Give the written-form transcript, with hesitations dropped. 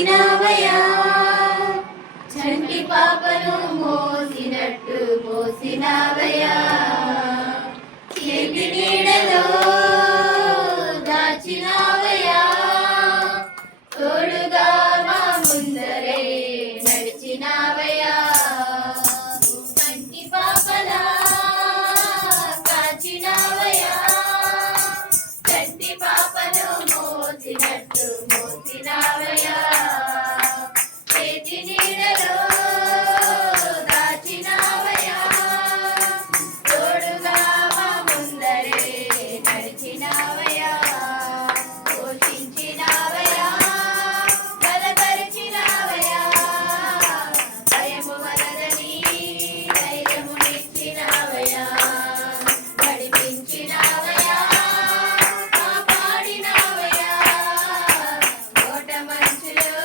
కాచినావయా చంటి పాపను మోసినట్టు మోసినావయా చేతి నీడలో దాచినావయా తోడుగా మా ముందరే నడిచినావయా చంటి పాపలా కాచినావయా చంటి పాపను మోసినట్టు మోసినావయా చేతి నీడలో దాచినావయా తోడుగా మా ముందరే నడిచినావయా పోషించినావయా బలపరిచినావయా భయము వలదని ధైర్యమునిచ్చినావయా నడిపించినావయా కాపాడినావయా కోట మంచులో